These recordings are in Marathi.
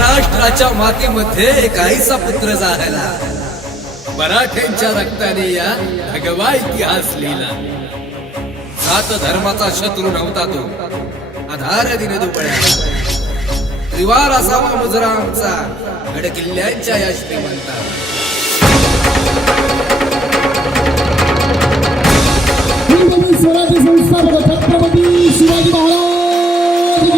महाराष्ट्राच्या मातीमध्ये काहीसा पुत्र जाहला, मराठ्यांच्या रक्ताने या भगवा इतिहास लिहिला. सात धर्माचा शत्रू नव्हता तो, आधार दिने दुबळ्या. त्रिवार असावा मुजरा आमचा, गड किल्ल्यांच्या या श्रीमंता. स्वराज्य संस्थापक छत्रपती शिवाजी महाराज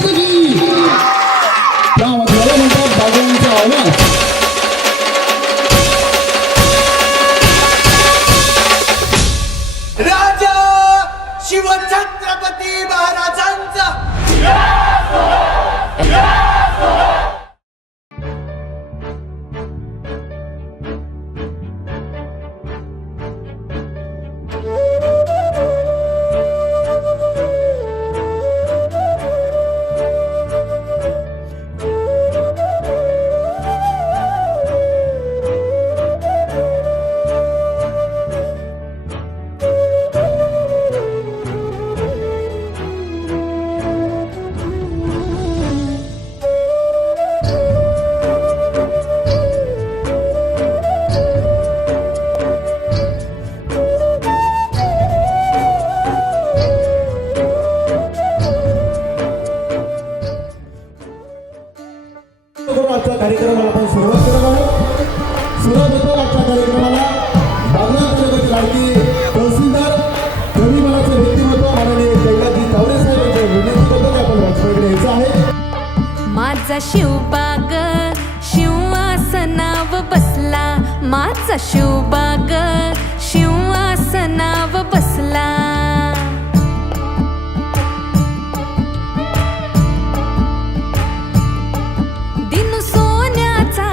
की त्यामध्ये म्हणतात बाबांचा आवाज. राजा शिवछत्रपती महाराजांचा आजच्या कार्यक्रमाला आपण सुरुवात करत आहोत. सुरुवात होतो आजच्या कार्यक्रमाला बागलाण तालुक्याचे लाडके तहसीलदार गरीबाचे व्यक्तिमत्व माननीय कैलासजी तावरे साहेब यांच्या विनंतीबद्दल आपण वाचनाकडे यायचं आहे. माझा शिवबाग शिवासनाव बसला, माझा शिवबाग शिवासनाव बसला. दिनू सोन्याचा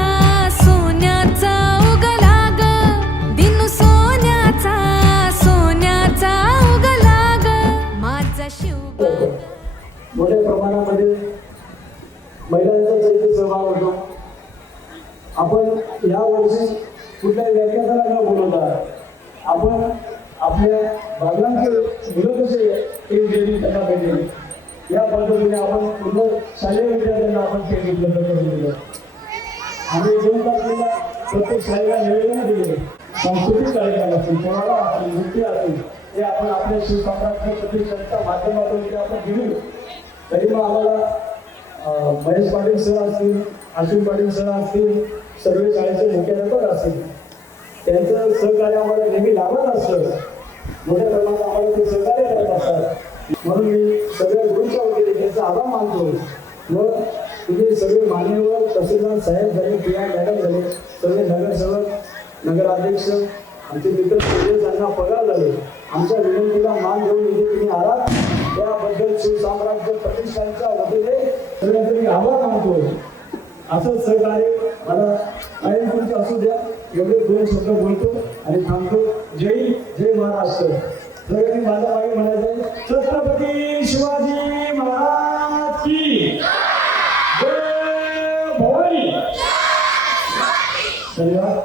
सोन्याचा उगला ग, दिनू सोन्याचा सोन्याचा उगला ग, माझा शिवबाग. मोठ्या प्रमाणामध्ये महिलांचा इथे सहभाग होतो. आपण या वर्षी कुठल्याही व्याख्यानाला न बोलवता आपण आपल्या बागलांचे मुलं कसे एक त्यांना पाहिजे या पद्धतीने आपण पूर्ण शालेय विद्यार्थ्यांना आपण खेळ उपलब्ध करून दिलं. आम्ही 2 तारखेला प्रत्येक शाळेला निवेदन दिले. सांस्कृतिक कार्यक्रम असतील, कोणाला असेल, नृत्य असेल, ते आपण आपल्या शिवसम्राट प्रतिष्ठानच्या माध्यमातून ते आपण दिले. तरी मग आम्हाला महेश पाटील सर असतील, अश्विन पाटील सर असतील, सर्व शाळेचे मुख्याध्यापक असतील, त्यांचं सहकार्य आम्हाला नेहमी लाभत असतं. मोठ्या प्रमाणात आम्हाला ते सहकार्य करत असतात. म्हणून मी सगळ्या गुरूंच्या वतीने त्यांचा आभार मानतो. मग तुम्ही सगळे मान्यवर तहसीलदार साहेब झाले, पी.आय. मॅडम झाले, सगळे नगरसेवक, नगराध्यक्ष, आमचे मित्र त्यांना पगार झाले. आमच्या विनंतीला मान देऊन इथे तुम्ही आलात त्याबद्दल शिवसाम्राज्य प्रतिष्ठानच्या वतीने सगळ्यांचे मी आभार मानतो. असं सहकार्य मला कायम तुमचं असू द्या. एवढे 2 शब्द बोलतो आणि थांबतो. जय महाराष्ट्र. सगळ्यांनी माझ्या मागे म्हणायचं छत्रपती शिवाजी महाराज की जय भवानी. धन्यवाद.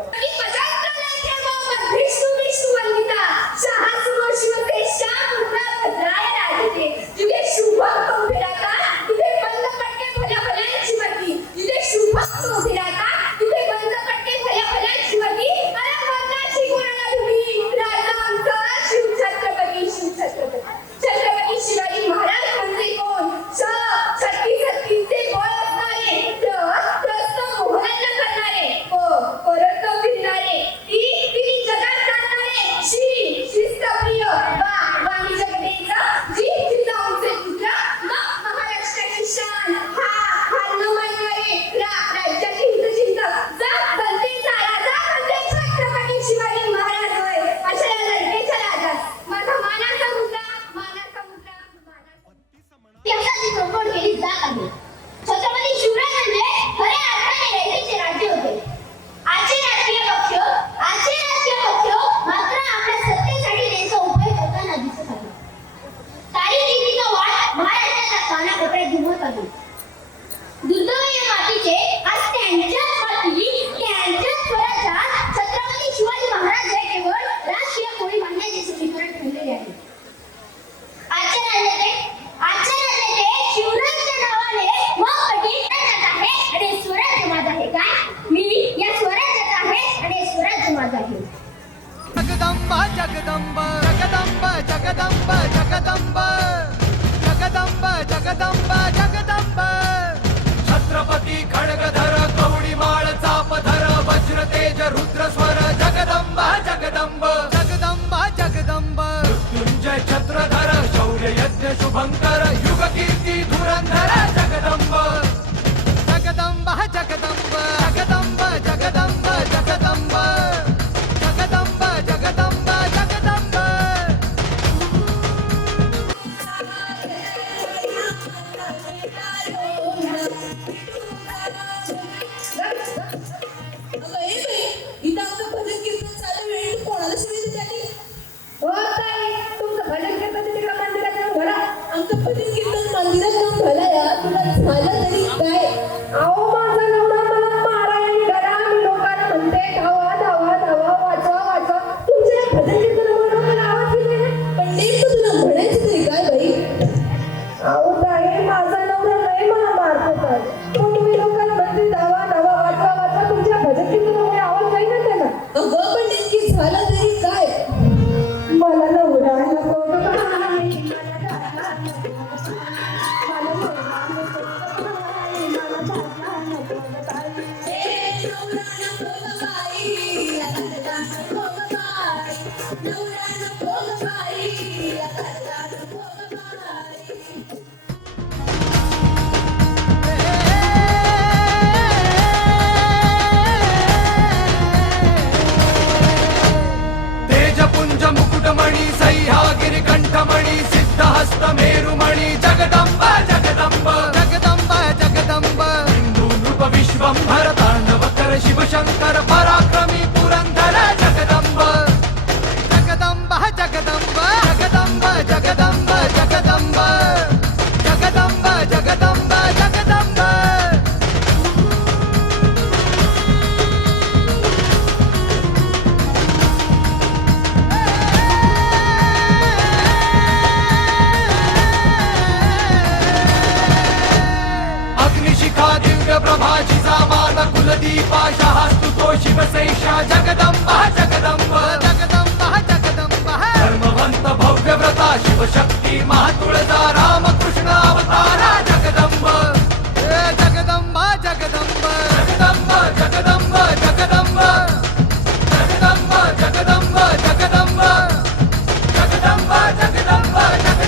परत जगदंब जगदंब जगदंब जगदंब जगदंब जगदंब जगदंब छत्रपती खड्गधर कवडी माळ चापधर वज्र तेज रुद्र स्वर जगदंब जगदंब जगदंब जगदंब मृत्युंजय छत्रधर शौर्य यज्ञ शुभंकर युग कीर्ती धुरंधर जगदंब जगदंब जगदंब जगदंब जगदंब जगदंब जगदंब जगदंब जगदंब अगं हे बाई, इथं आमचं भजन कीर्तन चालू आहे. तू कोणाला शिवी देते आली? हो ताई, तुमचं भजन कीर्तन तिकडे मंदिरात नेऊन घाला. आमचं भजन कीर्तन मंदिरात नेऊन घाला या. तुला झालं तरी काय? अहो माझा नवरा मला मारायला निघाला. मी लोकांना म्हणते धावा धावा धावा वाचवा वाचवा. तुमच्या या भजन कीर्तनामुळे मला आवाज दिले ना. पण नेमकं तुला म्हणायचं तरी काय बाई? अहो ताई, माझा नवरा नाही मला मारतो काय. पण तुम्ही लोकांना म्हणते धावा धावा वाचवा वाचवा. तुमच्या भजन कीर्तनामुळे आवाज जाईल ना त्याला. अगं पण नेमकी झालं तरी काय? मला नवरा नको गं बाई, मला दादा नको गं बाई. मला नवरा नको गं बाई, मला दादा नको गं बाई. ए नवरा नको गं बाई, दादा नको गं बाई. नवरा नको गं बाई, दादा नको गं बाई. तेजपुंज मुकुटमणि सह्यागिरी कंठमणि सिद्धहस्त मेरुमणि जगदंब जगदंब जगदंब जगदंब हिंदू नृप विश्वंभर तांडवकर शिवशंकर पराक्रमी पुरंदर जगदंब जगदंब जगदंब जगदंब जगदंब जगदंब जगदंब जगदंब जगदंब अग्निशिखा दिव्य प्रभाची सामान कुलदीपा शहास्तु तो शिवशैषा जगदंब जगदंब जगदंब जगदंब धर्मवंत भव्य व्रता शिवशक्ती महातुळजा रामकृष्ण अवतारा जगदंब जगदंब जगदंब जगदंब जगदंब जगदंब जगदंब जगदंब जगदंब जगदंब जगदंब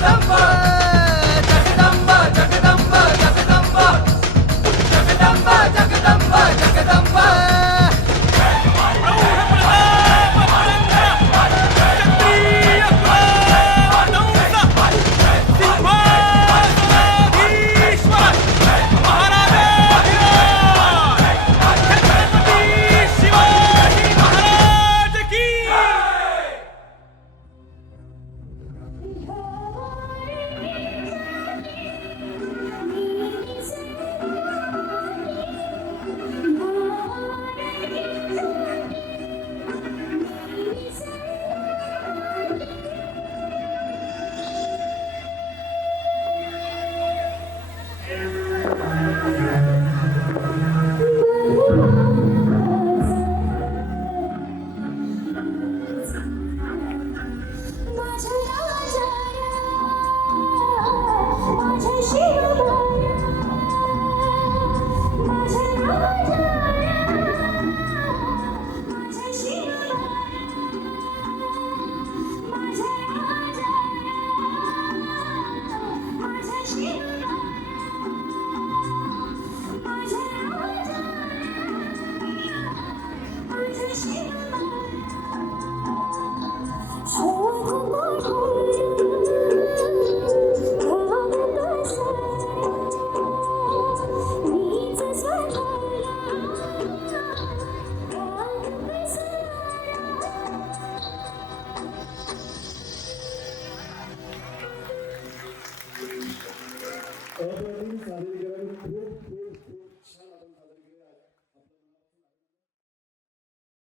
जगदंब जगदंब जगदंब जगदंब जगदंब जगदंब जगदंब